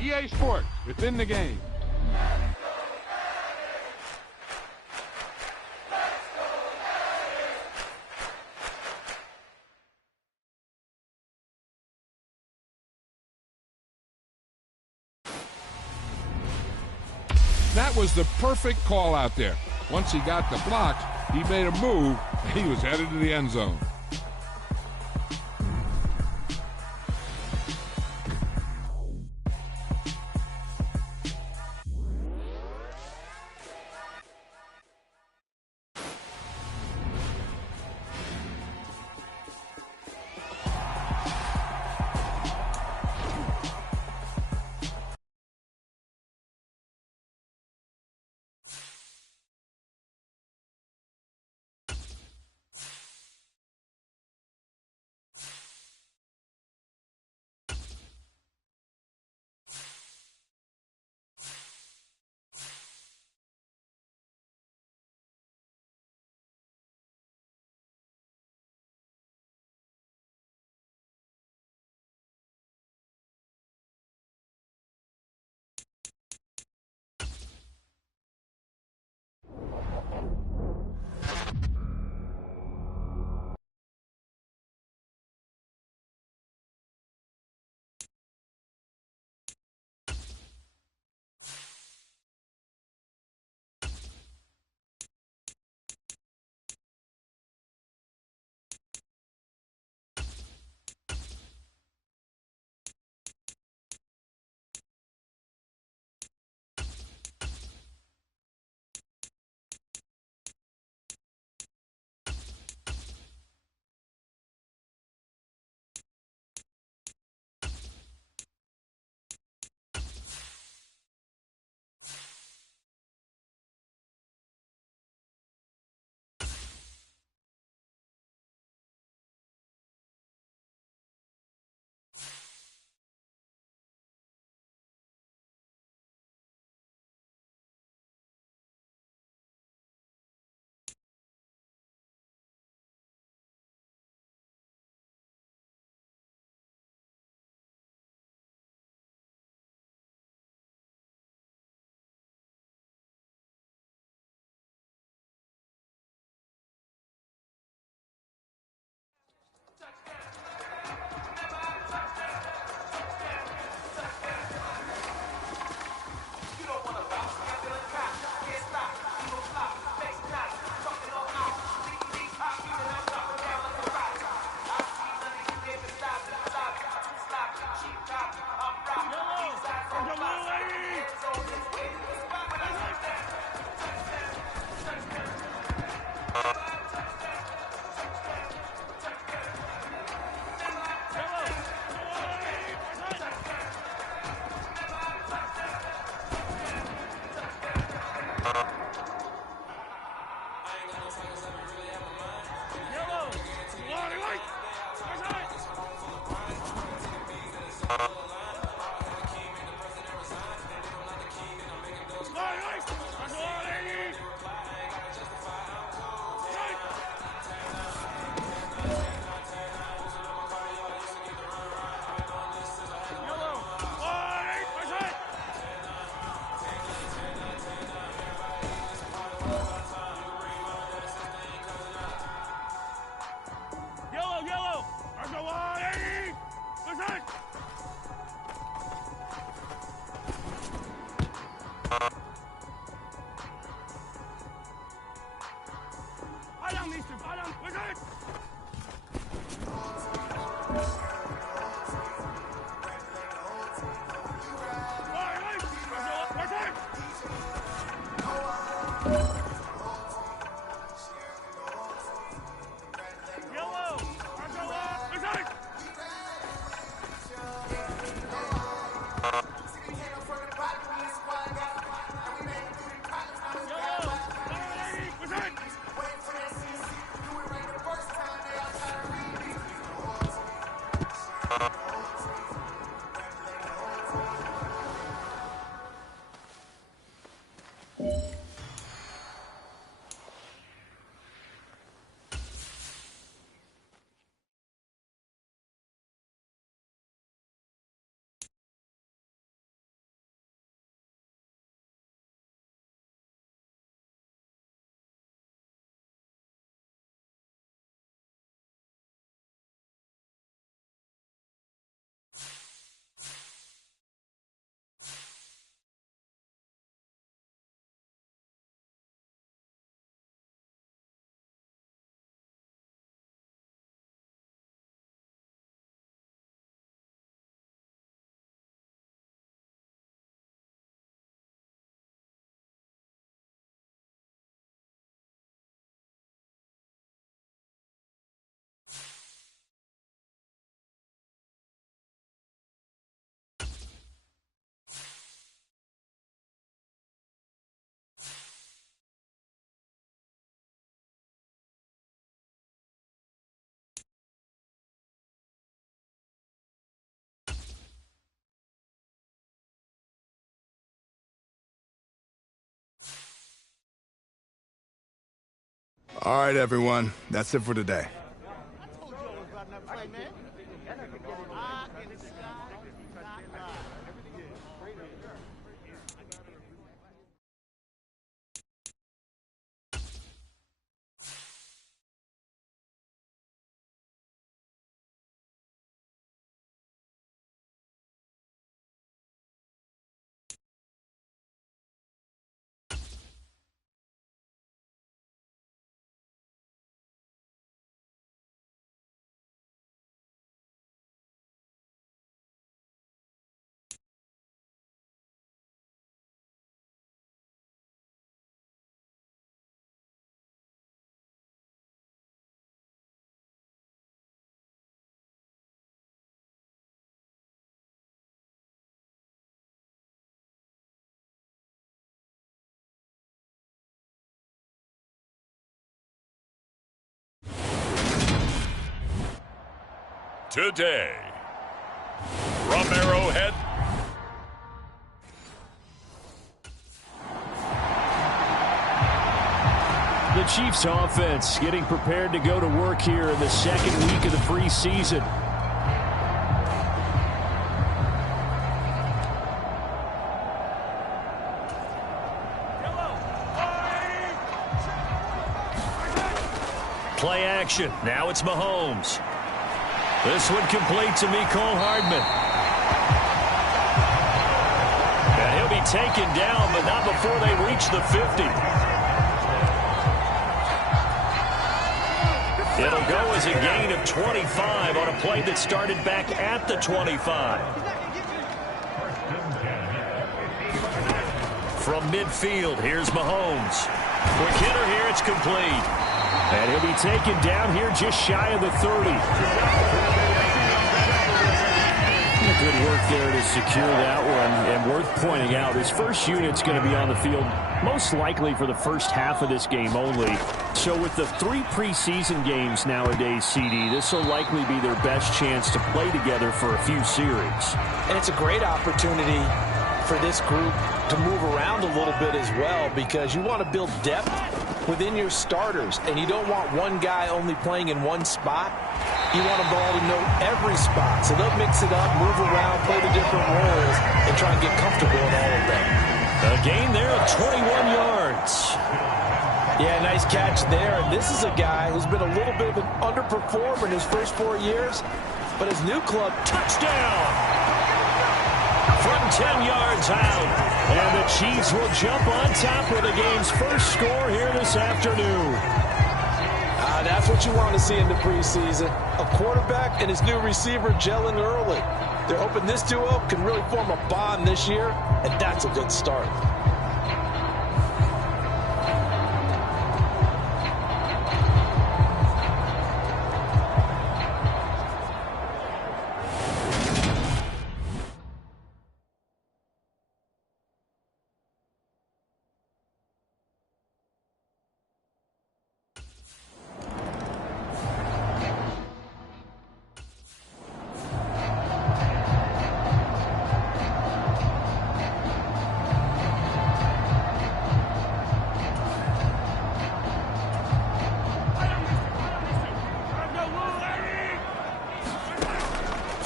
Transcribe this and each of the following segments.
EA Sports, it's in the game. That was the perfect call out there. Once he got the blocks, he made a move, and he was headed to the end zone. All right, everyone. That's it for today. Today, from Arrowhead, the Chiefs offense getting prepared to go to work here in the second week of the preseason. Play action. Now it's Mahomes. This one complete to Mecole Hardman. And he'll be taken down, but not before they reach the 50. It'll go as a gain of 25 on a play that started back at the 25. From midfield, here's Mahomes. Quick hitter here, it's complete. And he'll be taken down here just shy of the 30. Good work there to secure that one. And worth pointing out, his first unit's going to be on the field most likely for the first half of this game only. So with the 3 preseason games nowadays, CD, this will likely be their best chance to play together for a few series. And it's a great opportunity for this group to move around a little bit as well, because you want to build depth within your starters, and you don't want one guy only playing in one spot. You want them all to know every spot, so they'll mix it up, move around, play the different roles, and try and get comfortable in all of them. A gain there of 21 yards. Yeah, nice catch there. And this is a guy who's been a little bit of an underperformer in his first 4 years, but his new club, touchdown! From 10 yards out. And the Chiefs will jump on top of the game's first score here this afternoon. That's what you want to see in the preseason. A quarterback and his new receiver gelling early. They're hoping this duo can really form a bond this year, and that's a good start.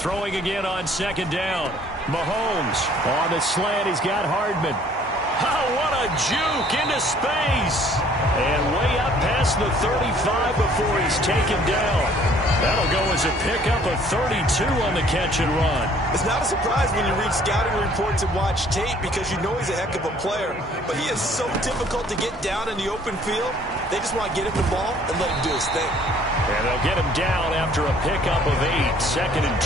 Throwing again on second down. Mahomes on the slant. He's got Hardman. Oh, what a juke into space. And way up past the 35 before he's taken down. That'll go as a pickup of 32 on the catch and run. It's not a surprise when you read scouting reports and watch tape, because you know he's a heck of a player. But he is so difficult to get down in the open field. They just want to get him the ball and let him do his thing. And they'll get him down after a pickup of 8, 2nd and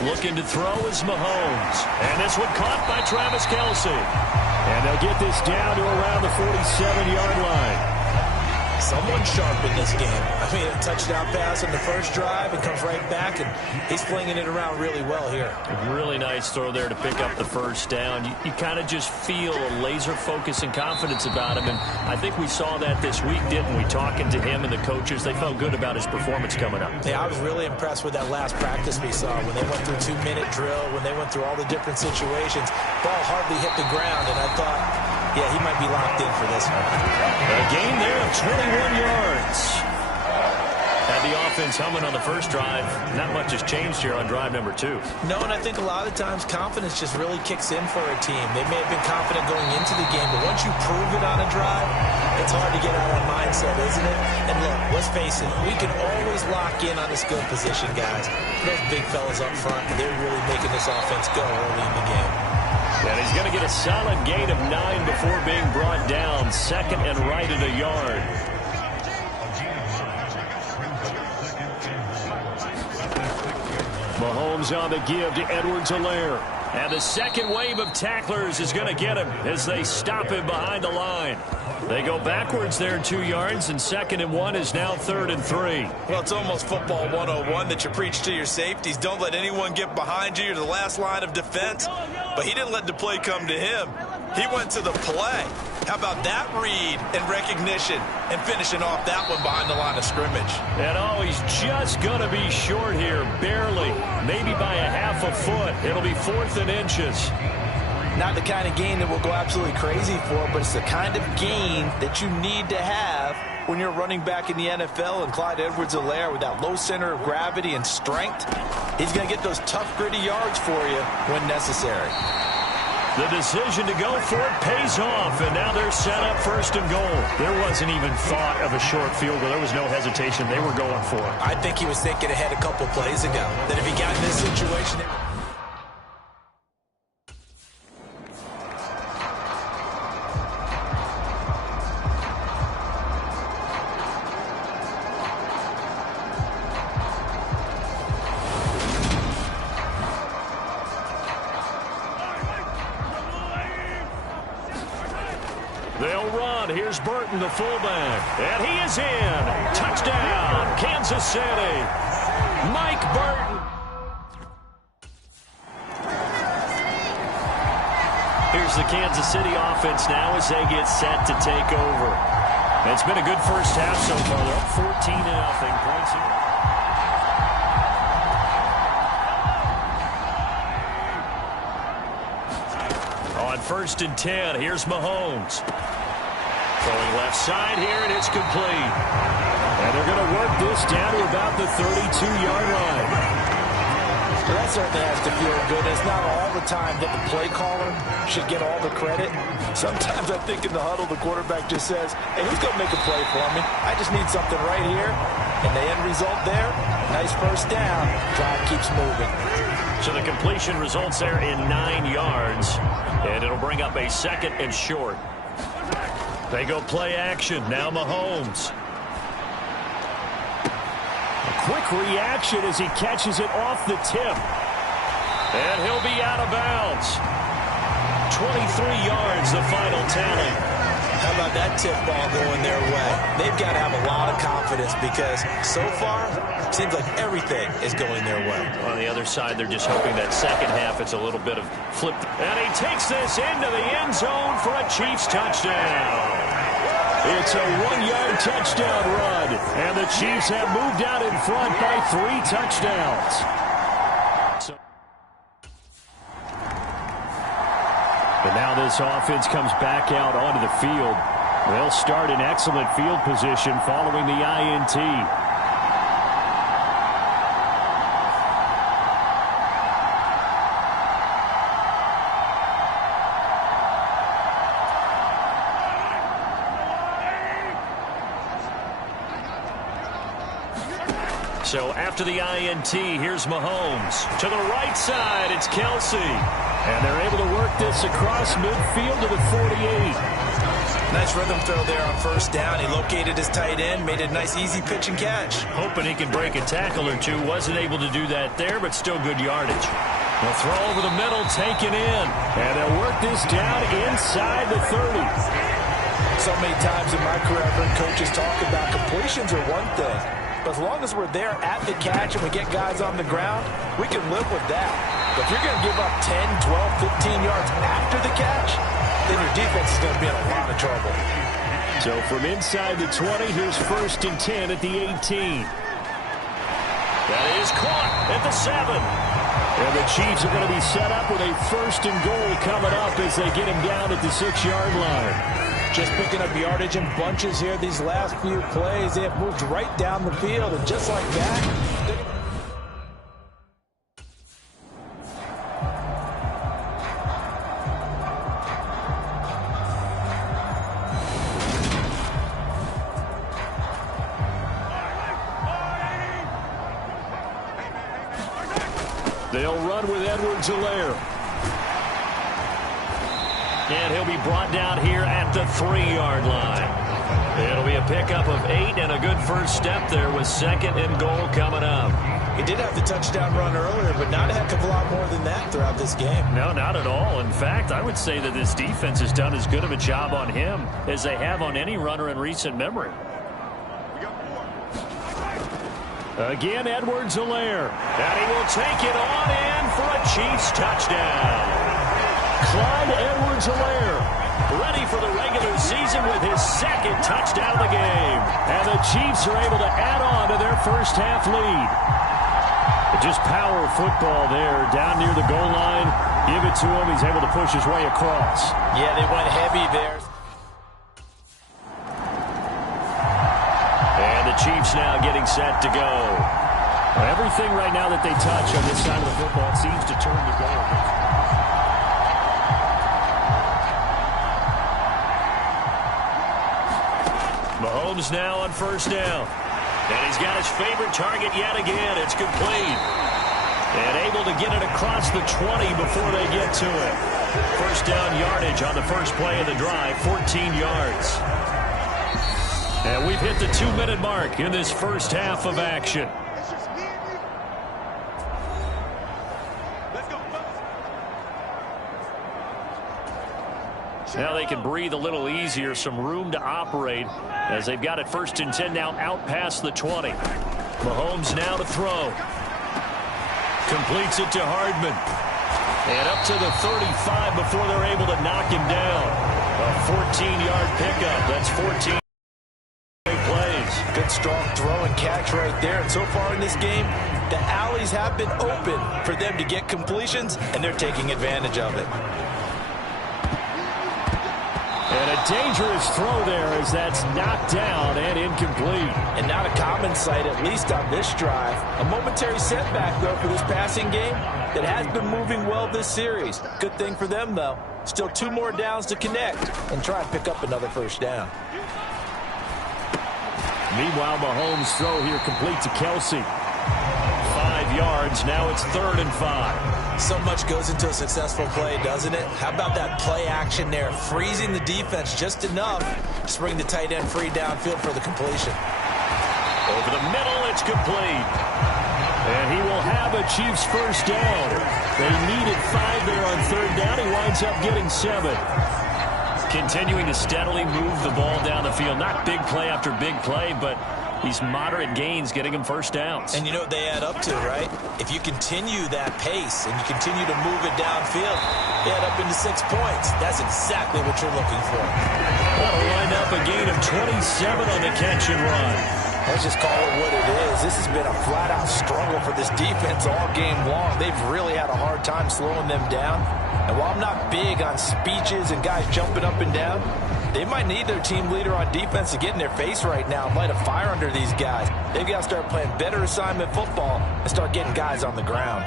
2. Looking to throw is Mahomes. And this one caught by Travis Kelce. And they'll get this down to around the 47-yard line. Someone sharp in this game. I mean, a touchdown pass on the first drive and comes right back, and he's flinging it around really well here. A really nice throw there to pick up the first down. You kind of just feel a laser focus and confidence about him, and I think we saw that this week, didn't we? Talking to him and the coaches, they felt good about his performance coming up. Yeah, I was really impressed with that last practice we saw when they went through a 2-minute drill, when they went through all the different situations. Ball hardly hit the ground, and I thought Yeah, he might be locked in for this one. A gain there of 21 yards. Had the offense humming on the first drive. Not much has changed here on drive number 2. No, and I think a lot of times confidence just really kicks in for a team. They may have been confident going into the game, but once you prove it on a drive, it's hard to get out of that mindset, isn't it? And look, let's face it, we can always lock in on a skill position, guys. Those big fellas up front, they're really making this offense go early in the game. And he's going to get a solid gain of 9 before being brought down. Second and right at a yard. Mahomes on the give to Edwards-Helaire. And the second wave of tacklers is going to get him as they stop him behind the line. They go backwards there 2 yards, and 2nd and 1 is now 3rd and 3. Well, it's almost football 101 that you preach to your safeties. Don't let anyone get behind you. You're the last line of defense. But he didn't let the play come to him. He went to the play. How about that read and recognition and finishing off that one behind the line of scrimmage? And oh, he's just going to be short here, barely, maybe by a half a foot. It'll be 4th and inches. Not the kind of gain that we'll go absolutely crazy for, but it's the kind of gain that you need to have when you're running back in the NFL. And Clyde Edwards-Helaire, with that low center of gravity and strength, he's going to get those tough, gritty yards for you when necessary. The decision to go for it pays off, and now they're set up 1st and goal. There wasn't even thought of a short field goal. There was no hesitation. They were going for it. I think he was thinking ahead a couple plays ago that if he got in this situation... They'll run. Here's Burton, the fullback. And he is in. Touchdown, Kansas City. Mike Burton. Here's the Kansas City offense now as they get set to take over. It's been a good first half so far. They're up 14-0. Points here. On 1st and 10, here's Mahomes. Throwing left side here, and it's complete. And they're going to work this down to about the 32-yard line. Well, that certainly has to feel good. It's not all the time that the play caller should get all the credit. Sometimes I think in the huddle, the quarterback just says, hey, who's going to make a play for me? I just need something right here. And the end result there, nice first down. Drive keeps moving. So the completion results there in 9 yards. And it'll bring up a 2nd and short. They go play action. Now Mahomes. A quick reaction as he catches it off the tip. And he'll be out of bounds. 23 yards, the final tally. How about that tip ball going their way? They've got to have a lot of confidence because so far, it seems like everything is going their way. On the other side, they're just hoping that second half it's a little bit of flip. And he takes this into the end zone for a Chiefs touchdown. It's a 1-yard touchdown run. And the Chiefs have moved out in front by 3 touchdowns. But now this offense comes back out onto the field. They'll start in excellent field position following the INT. So after the INT, here's Mahomes. To the right side, it's Kelsey. And they're able to work this across midfield to the 48. Nice rhythm throw there on 1st down. He located his tight end, made a nice easy pitch and catch. Hoping he can break a tackle or two. Wasn't able to do that there, but still good yardage. They'll throw over the middle, taken in. And they'll work this down inside the 30. So many times in my career, I've heard coaches talk about completions are one thing. But as long as we're there at the catch and we get guys on the ground, we can live with that. But if you're going to give up 10, 12, 15 yards after the catch, then your defense is going to be in a lot of trouble. So from inside the 20, here's 1st and 10 at the 18. That is caught at the 7. And the Chiefs are going to be set up with a 1st and goal coming up as they get him down at the 6-yard line. Just picking up yardage in bunches here these last few plays. They have moved right down the field, and just like that, they'll run with Edwards-Helaire. And he'll be brought down here at the 3-yard line. It'll be a pickup of 8 and a good first step there with 2nd and goal coming up. he did have the touchdown run earlier, but not a heck of a lot more than that throughout this game. No, not at all. In fact, I would say that this defense has done as good of a job on him as they have on any runner in recent memory. Again, Edwards-Helaire. And he will take it on in for a Chiefs touchdown. Clyde Edwards-Helaire, ready for the regular season with his 2nd touchdown of the game. And the Chiefs are able to add on to their first half lead. Just power football there down near the goal line. Give it to him. He's able to push his way across. Yeah, they went heavy there. And the Chiefs now getting set to go. Everything right now that they touch on this side of the football seems to turn to gold. Mahomes now on 1st down. And he's got his favorite target yet again. It's complete. And able to get it across the 20 before they get to it. 1st down yardage on the first play of the drive, 14 yards. And we've hit the 2-minute mark in this first half of action. Now they can breathe a little easier, some room to operate as they've got it 1st and 10 now out past the 20. Mahomes now to throw. Completes it to Hardman. And up to the 35 before they're able to knock him down. A 14-yard pickup. That's 14 plays. Good strong throw and catch right there. And so far in this game, the alleys have been open for them to get completions, and they're taking advantage of it. And a dangerous throw there as that's knocked down and incomplete. And not a common sight, at least on this drive. A momentary setback, though, for this passing game that has been moving well this series. Good thing for them, though. Still 2 more downs to connect and try and pick up another 1st down. Meanwhile, Mahomes' throw here complete to Kelsey. 5 yards. Now it's 3rd and 5. So much goes into a successful play, doesn't it? How about that play action there? Freezing the defense just enough to bring the tight end free downfield for the completion. Over the middle, it's complete. And he will have a Chiefs 1st down. They needed 5 there on 3rd down. He winds up getting 7. Continuing to steadily move the ball down the field. Not big play after big play, but these moderate gains getting him 1st downs. And you know what they add up to, right? If you continue that pace and you continue to move it downfield, they add up into 6 points. That's exactly what you're looking for. That'll wind up a gain of 27 on the catch and run. Let's just call it what it is. This has been a flat-out struggle for this defense all game long. They've really had a hard time slowing them down. And while I'm not big on speeches and guys jumping up and down, they might need their team leader on defense to get in their face right now and light a fire under these guys. They've got to start playing better assignment football and start getting guys on the ground.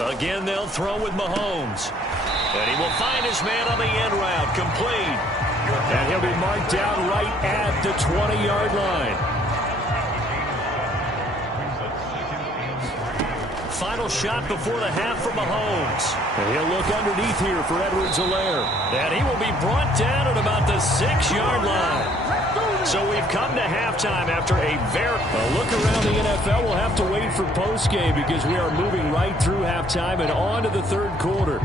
Again, they'll throw with Mahomes. And he will find his man on the end route, complete. And he'll be marked down right at the 20-yard line. Final shot before the half for Mahomes. And he'll look underneath here for Edwards-Helaire. And he will be brought down at about the 6-yard line. So we've come to halftime after a look around the NFL. We'll have to wait for postgame because we are moving right through halftime and on to the 3rd quarter.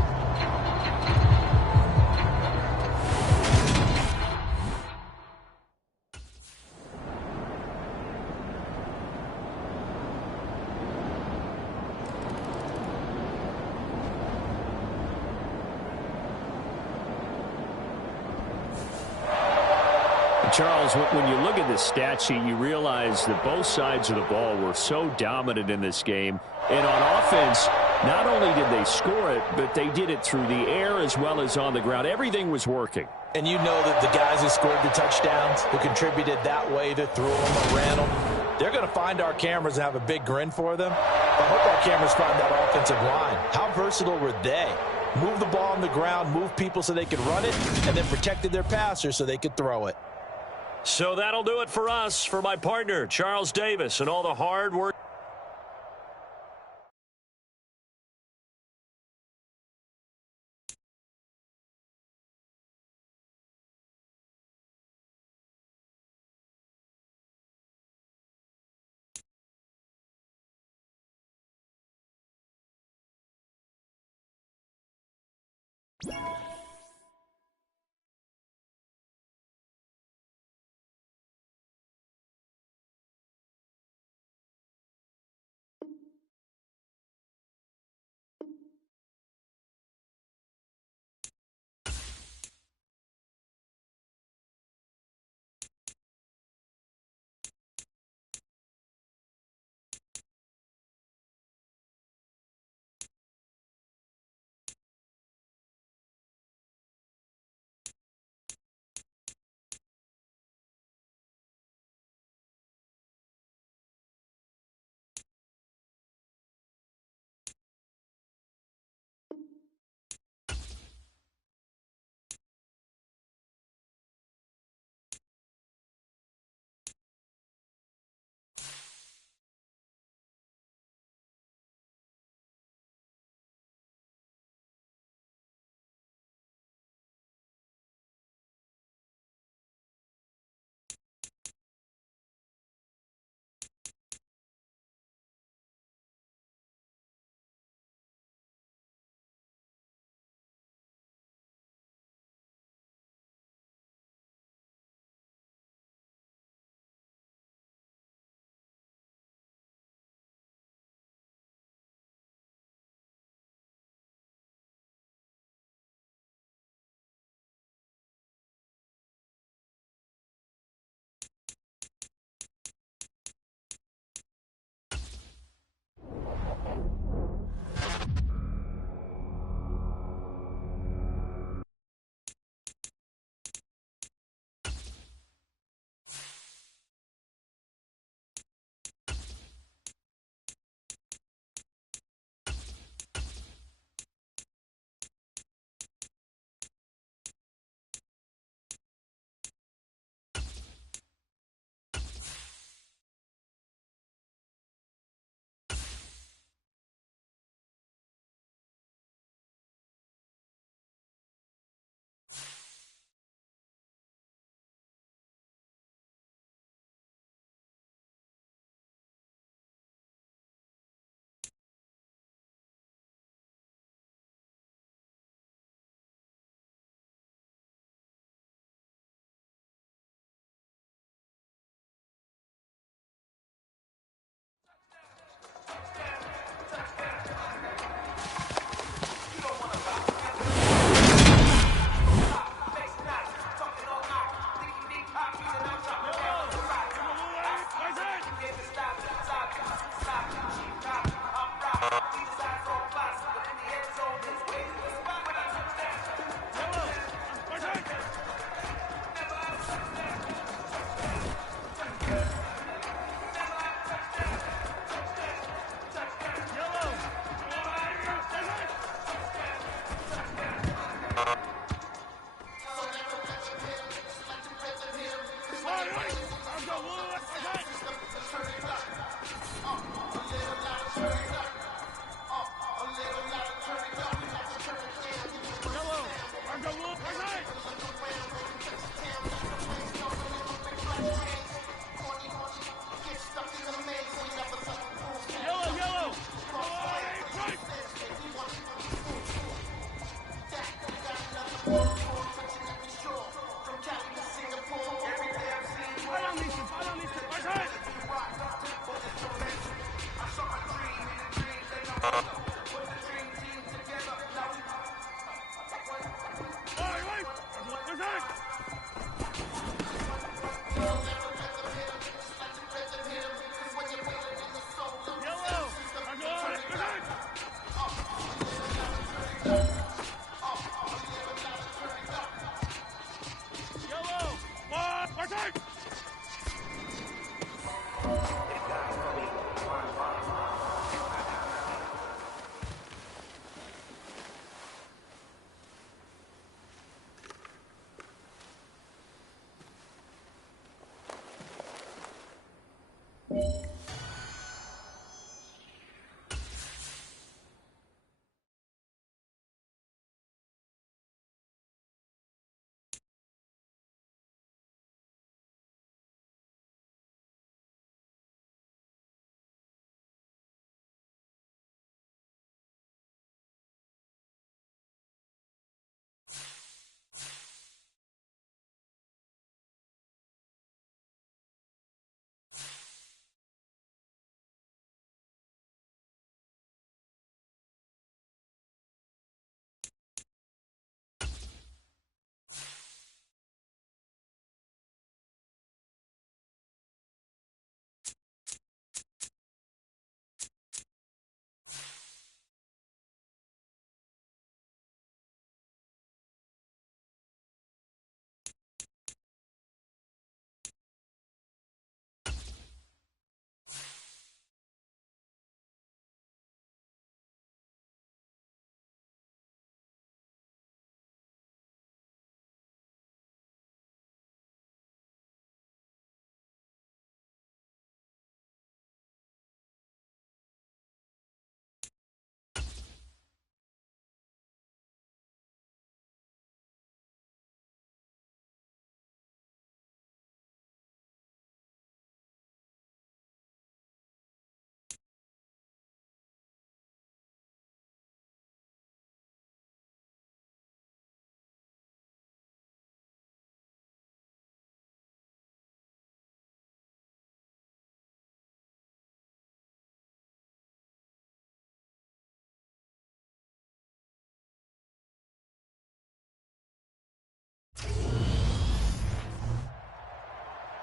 Charles, when you look at the stat sheet, you realize that both sides of the ball were so dominant in this game. And on offense, not only did they score it, but they did it through the air as well as on the ground. Everything was working. And you know that the guys who scored the touchdowns, who contributed that way, that threw them or ran them, they're going to find our cameras and have a big grin for them. I hope our cameras find that offensive line. How versatile were they? Move the ball on the ground, move people so they could run it, and then protected their passers so they could throw it. So that'll do it for us. For my partner, Charles Davis, and all the hard work.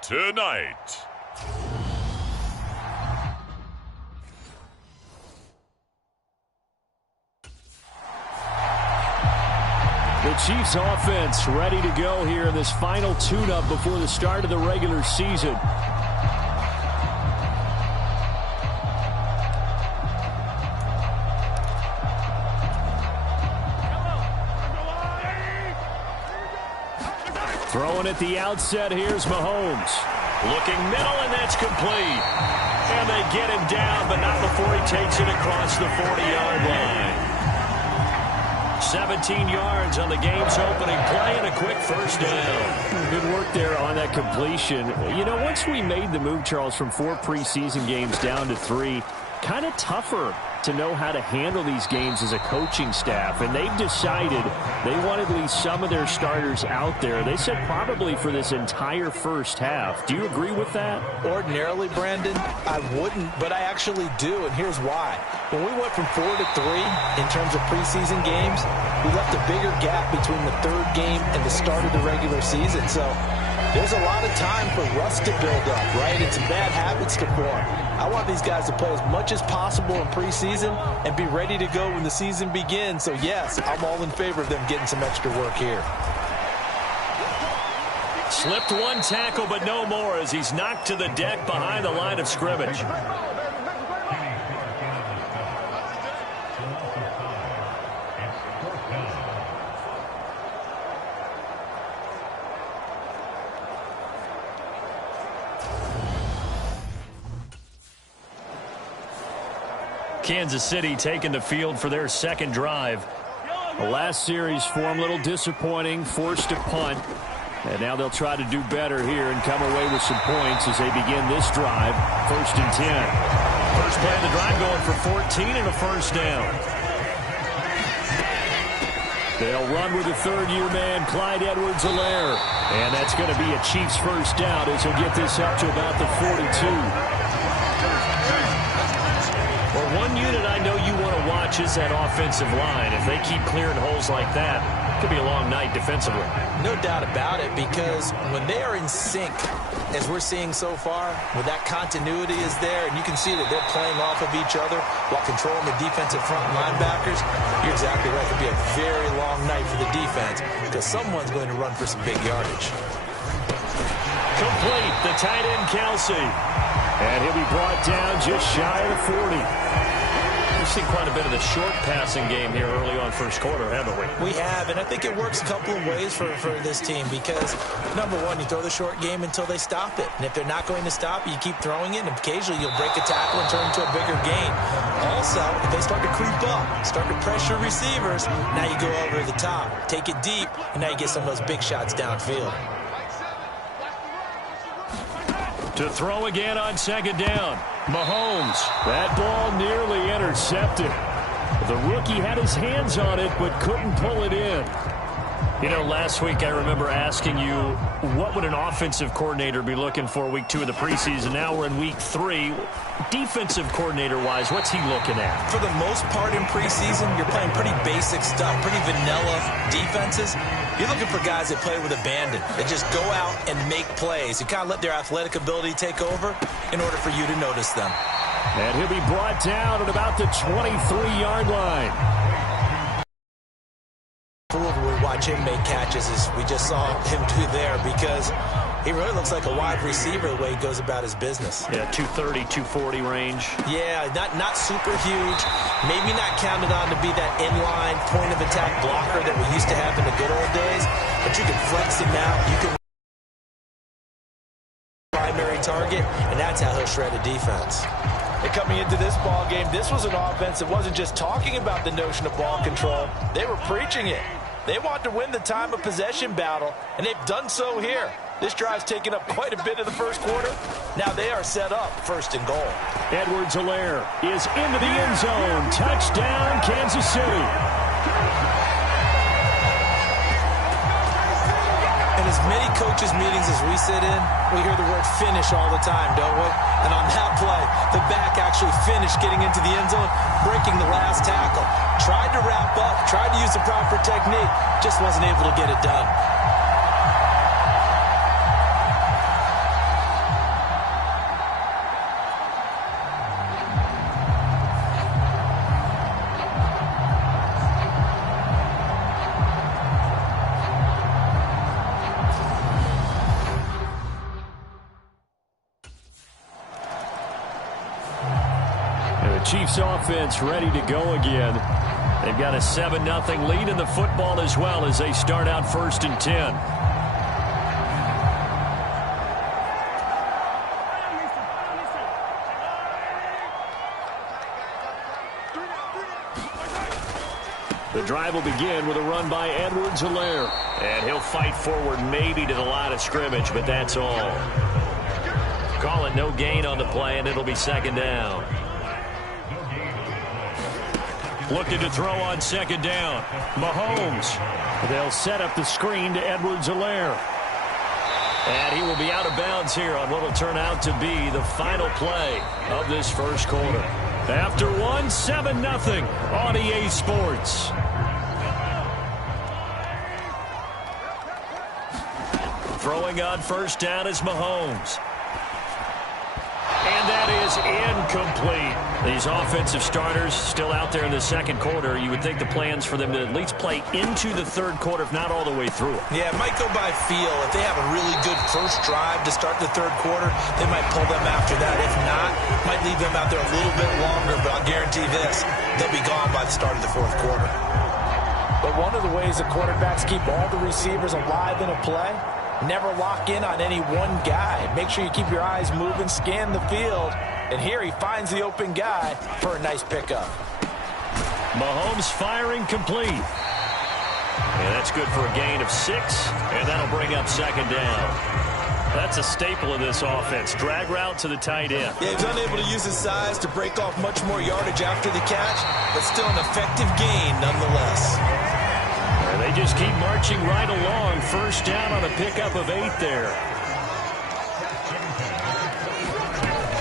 tonight. The Chiefs offense ready to go here in this final tune-up before the start of the regular season. Throwing at the outset, here's Mahomes. Looking middle, and that's complete. And they get him down, but not before he takes it across the 40-yard line. 17 yards on the game's opening play and a quick first down. Good work there on that completion. You know, once we made the move, Charles, from 4 preseason games down to 3, kind of tougher to know how to handle these games as a coaching staff, and they've decided they want at least some of their starters out there. They said probably for this entire first half. Do you agree with that? Ordinarily, Brandon, I wouldn't, but I actually do, and here's why. When we went from 4 to 3 in terms of preseason games, we left a bigger gap between the third game and the start of the regular season, so there's a lot of time for rust to build up, right? And some bad habits to form. I want these guys to play as much as possible in preseason and be ready to go when the season begins. So, yes, I'm all in favor of them getting some extra work here. Slipped one tackle, but no more as he's knocked to the deck behind the line of scrimmage. Kansas City taking the field for their second drive. The last series for them, a little disappointing, forced to punt. And now they'll try to do better here and come away with some points as they begin this drive. 1st and 10. First play of the drive going for 14 and a first down. They'll run with the third-year man, Clyde Edwards-Helaire. And that's going to be a Chiefs first down as he'll get this up to about the 42. Well, one unit I know you want to watch is that offensive line. If they keep clearing holes like that, it could be a long night defensively. No doubt about it, because when they are in sync, as we're seeing so far, when that continuity is there, and you can see that they're playing off of each other while controlling the defensive front linebackers, you're exactly right. It could be a very long night for the defense because someone's going to run for some big yardage. Complete, the tight end, Kelsey. And he'll be brought down just shy of the 40. We've seen quite a bit of the short passing game here early on first quarter, haven't we? We have, and I think it works a couple of ways for this team because, number one, you throw the short game until they stop it. And if they're not going to stop it, you keep throwing it, and occasionally you'll break a tackle and turn it into a bigger gain. Also, if they start to creep up, start to pressure receivers, now you go over the top, take it deep, and now you get some of those big shots downfield. To throw again on second down. Mahomes. That ball nearly intercepted. The rookie had his hands on it but couldn't pull it in. You know, last week I remember asking you, what would an offensive coordinator be looking for week 2 of the preseason? Now we're in week 3. Defensive coordinator-wise, what's he looking at? For the most part in preseason, you're playing pretty basic stuff, pretty vanilla defenses. You're looking for guys that play with abandon, that just go out and make plays. You kind of let their athletic ability take over in order for you to notice them. And he'll be brought down at about the 23-yard line. We watch him make catches as we just saw him do there because he really looks like a wide receiver the way he goes about his business. Yeah, 230, 240 range. Yeah, not super huge. Maybe not counted on to be that inline point of attack blocker that we used to have in the good old days, but you can flex him out. You can primary target, and that's how he'll shred a defense. And coming into this ball game, this was an offense that wasn't just talking about the notion of ball control. They were preaching it. They want to win the time of possession battle, and they've done so here. This drive's taken up quite a bit of the first quarter. Now they are set up 1st and goal. Edwards-Helaire is into the end zone. Touchdown, Kansas City. In as many coaches' meetings as we sit in, we hear the word finish all the time, don't we? And on that play, the back actually finished getting into the end zone, breaking the last tackle. Tried to wrap up, tried to use the proper technique, just wasn't able to get it done. Chiefs offense ready to go again. They've got a 7-0 lead in the football as well as they start out 1st and 10. The drive will begin with a run by Edwards-Helaire. And he'll fight forward maybe to the line of scrimmage, but that's all. Call it no gain on the play, and it'll be 2nd down. Looking to throw on 2nd down. Mahomes. They'll set up the screen to Edwards-Helaire. And he will be out of bounds here on what will turn out to be the final play of this 1st quarter. After 7-0 on EA Sports. Throwing on 1st down is Mahomes. And that is incomplete. These offensive starters still out there in the 2nd quarter. You would think the plans for them to at least play into the 3rd quarter, if not all the way through. Yeah, it might go by feel. If they have a really good first drive to start the 3rd quarter, they might pull them after that. If not, might leave them out there a little bit longer, but I'll guarantee this, they'll be gone by the start of the 4th quarter. But one of the ways the quarterbacks keep all the receivers alive in a play, never lock in on any one guy. Make sure you keep your eyes moving, scan the field. And here he finds the open guy for a nice pickup. Mahomes firing complete. And that's good for a gain of 6. And that'll bring up 2nd down. That's a staple of this offense. Drag route to the tight end. Yeah, he was unable to use his size to break off much more yardage after the catch, but still an effective gain nonetheless. And they just keep marching right along. 1st down on a pickup of 8 there.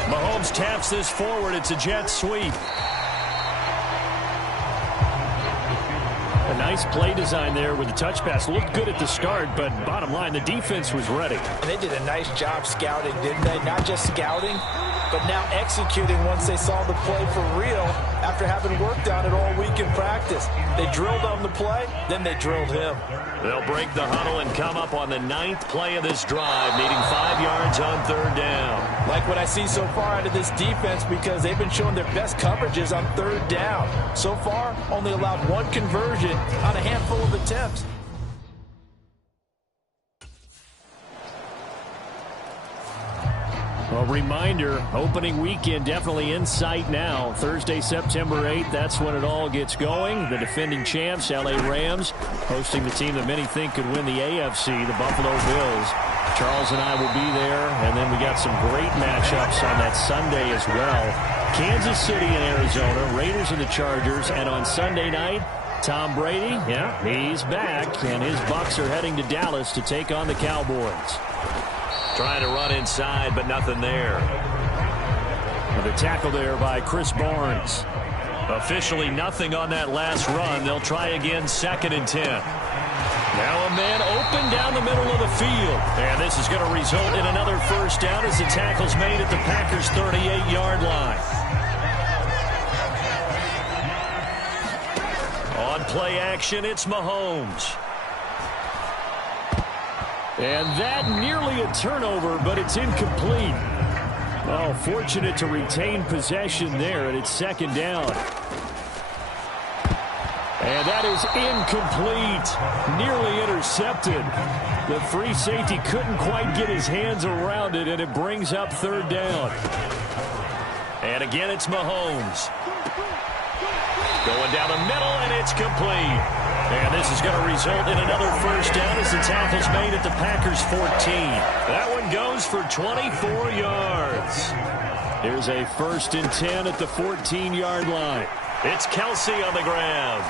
Mahomes taps this forward. It's a jet sweep. A nice play design there with the touch pass. Looked good at the start, but bottom line, the defense was ready. And they did a nice job scouting, didn't they? Not just scouting, but now executing once they saw the play for real after having worked on it all week in practice. They drilled on the play, then they drilled him. They'll break the huddle and come up on the 9th play of this drive, needing 5 yards on 3rd down. Like what I see so far out of this defense, because they've been showing their best coverages on 3rd down. So far, only allowed 1 conversion on a handful of attempts. A reminder, opening weekend definitely in sight now. Thursday, September 8th, that's when it all gets going. The defending champs, LA Rams, hosting the team that many think could win the AFC, the Buffalo Bills. Charles and I will be there, and then we got some great matchups on that Sunday as well. Kansas City and Arizona, Raiders and the Chargers, and on Sunday night, Tom Brady, yeah, he's back, and his Bucs are heading to Dallas to take on the Cowboys. Trying to run inside, but nothing there. The tackle there by Chris Barnes. Officially nothing on that last run. They'll try again, 2nd and 10. Now a man open down the middle of the field. And this is going to result in another 1st down as the tackle's made at the Packers' 38-yard line. On play action, it's Mahomes. And that nearly a turnover, but it's incomplete. Oh, fortunate to retain possession there, and it's 2nd down. And that is incomplete. Nearly intercepted. The free safety couldn't quite get his hands around it, and it brings up 3rd down. And again, it's Mahomes. Going down the middle, and it's complete. And this is going to result in another 1st down as the tackle's made at the Packers' 14. That one goes for 24 yards. Here's a 1st and 10 at the 14-yard line. It's Kelsey on the ground.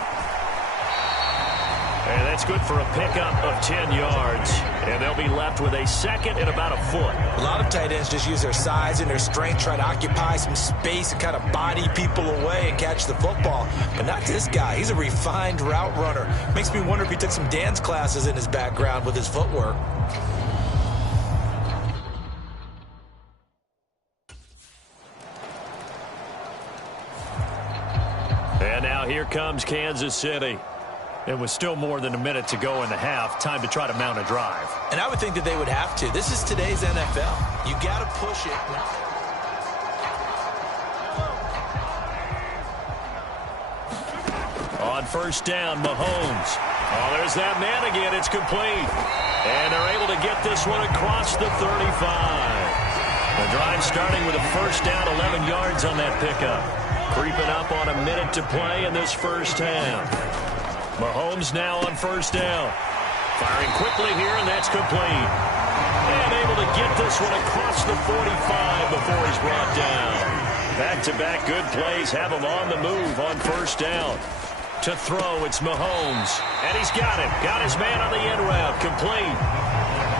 And that's good for a pickup of 10 yards. And they'll be left with a 2nd and about a foot. A lot of tight ends just use their size and their strength, try to occupy some space and kind of body people away and catch the football. But not this guy. He's a refined route runner. Makes me wonder if he took some dance classes in his background with his footwork. And now here comes Kansas City. It was still more than a minute to go in the half. Time to try to mount a drive. And I would think that they would have to. This is today's NFL. You got to push it. on first down, Mahomes. Oh, there's that man again. It's complete. And they're able to get this one across the 35. The drive starting with a first down, 11 yards on that pickup. Creeping up on a minute to play in this first half. Mahomes now on first down. Firing quickly here, and that's complete. And able to get this one across the 45 before he's brought down. Back-to-back good plays have him on the move on first down. To throw, it's Mahomes. And he's got it. Got his man on the end route. Complete.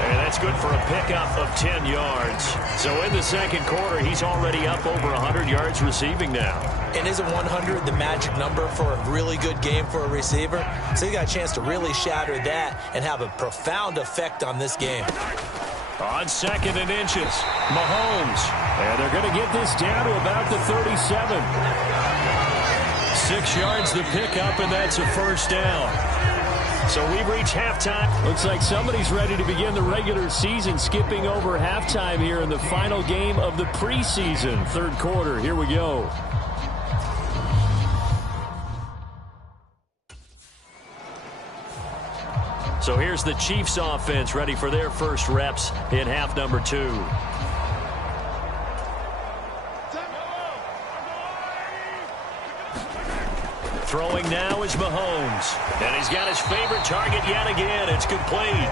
And that's good for a pickup of 10 yards. So in the second quarter, he's already up over 100 yards receiving now. And isn't 100 the magic number for a really good game for a receiver? So he got a chance to really shatter that and have a profound effect on this game. On second and inches, Mahomes. And they're going to get this down to about the 37. 6 yards the pickup, and that's a first down. So we've reached halftime. Looks like somebody's ready to begin the regular season, skipping over halftime here in the final game of the preseason. Third quarter, here we go. So here's the Chiefs offense ready for their first reps in half number 2. Throwing now is Mahomes. And he's got his favorite target yet again. It's complete.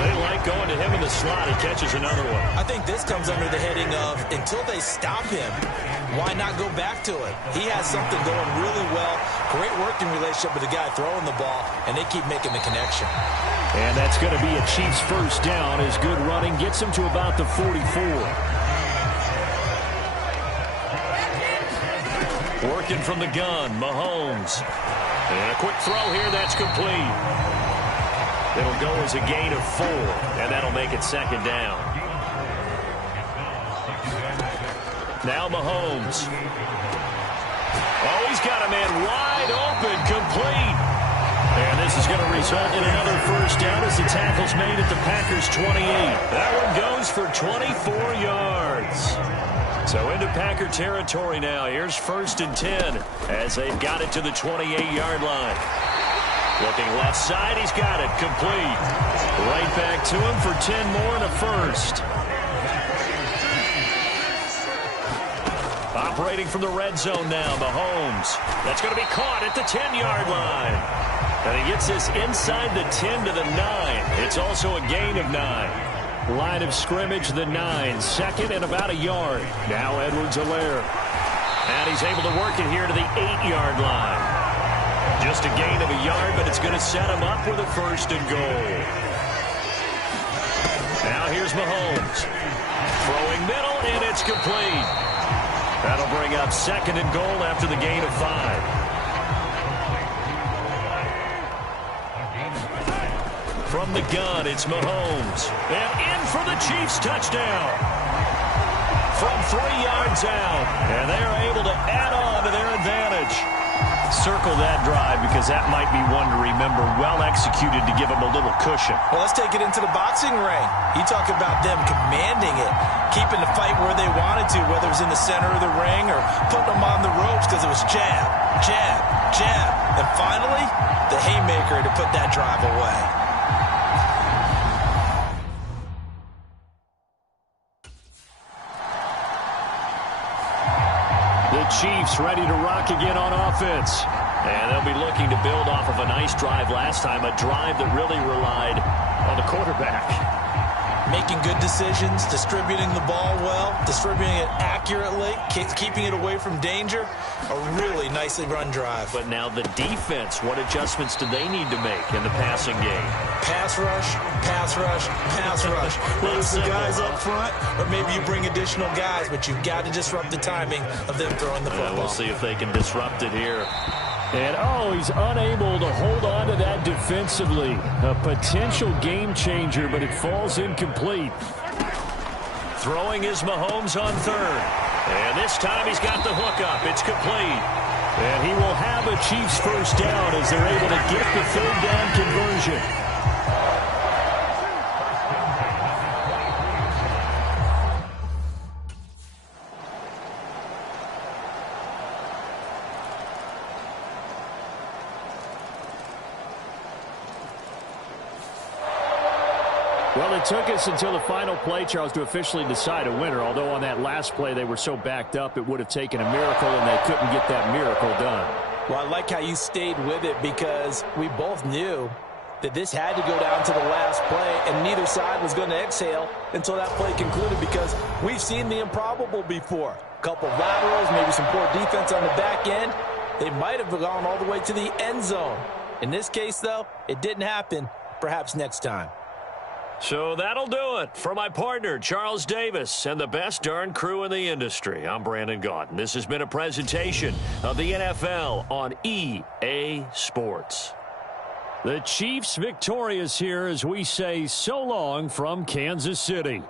They like going to him in the slot. He catches another one. I think this comes under the heading of until they stop him, why not go back to it? He has something going really well. Great working relationship with the guy throwing the ball, and they keep making the connection. And that's going to be a Chiefs first down as good running gets him to about the 44. Working from the gun, Mahomes. And a quick throw here, that's complete. It'll go as a gain of 4, and that'll make it second down. Now Mahomes. Oh, he's got a man wide open, complete. And this is going to result in another first down as the tackle's made at the Packers' 28. That one goes for 24 yards. So into Packer territory now. Here's first and 10 as they've got it to the 28-yard line. Looking left side, he's got it, complete. Right back to him for 10 more and a first. Operating from the red zone now, Mahomes. That's going to be caught at the 10-yard line. And he gets this inside the 10 to the 9. It's also a gain of 9. Line of scrimmage, the 9. Second and about a yard. Now Edwards-Helaire. And he's able to work it here to the 8-yard line. Just a gain of a yard, but it's going to set him up with a first and goal. Now here's Mahomes. Throwing middle, and it's complete. That'll bring up second and goal after the gain of 5. From the gun, it's Mahomes. And in for the Chiefs touchdown. From 3 yards out. And they are able to add on to their advantage. Circle that drive because that might be one to remember. Well executed to give them a little cushion. Well, let's take it into the boxing ring. You talk about them commanding it, keeping the fight where they wanted to, whether it was in the center of the ring or putting them on the ropes because it was jab, jab, jab. And finally, the haymaker to put that drive away. The Chiefs ready to rock again on offense. And they'll be looking to build off of a nice drive last time, a drive that really relied on the quarterback. Making good decisions, distributing the ball well, distributing it accurately, keeping it away from danger. A really nicely run drive. But now the defense, what adjustments do they need to make in the passing game? Pass rush, pass rush, pass rush. Whether it's the guys up front or maybe you bring additional guys, but you've got to disrupt the timing of them throwing the football. We'll see if they can disrupt it here. And, oh, he's unable to hold on to that defensively. A potential game changer, but it falls incomplete. Throwing is Mahomes on third. And this time he's got the hook up. It's complete. And he will have a Chiefs first down as they're able to get the third down conversion. Well, it took us until the final play, Charles, to officially decide a winner, although on that last play they were so backed up it would have taken a miracle, and they couldn't get that miracle done. Well, I like how you stayed with it because we both knew that this had to go down to the last play, and neither side was going to exhale until that play concluded because we've seen the improbable before. A couple of laterals, maybe some poor defense on the back end. They might have gone all the way to the end zone. In this case, though, it didn't happen. Perhaps next time. So that'll do it for my partner, Charles Davis, and the best darn crew in the industry. I'm Brandon Gaudin. This has been a presentation of the NFL on EA Sports. The Chiefs victorious here as we say so long from Kansas City.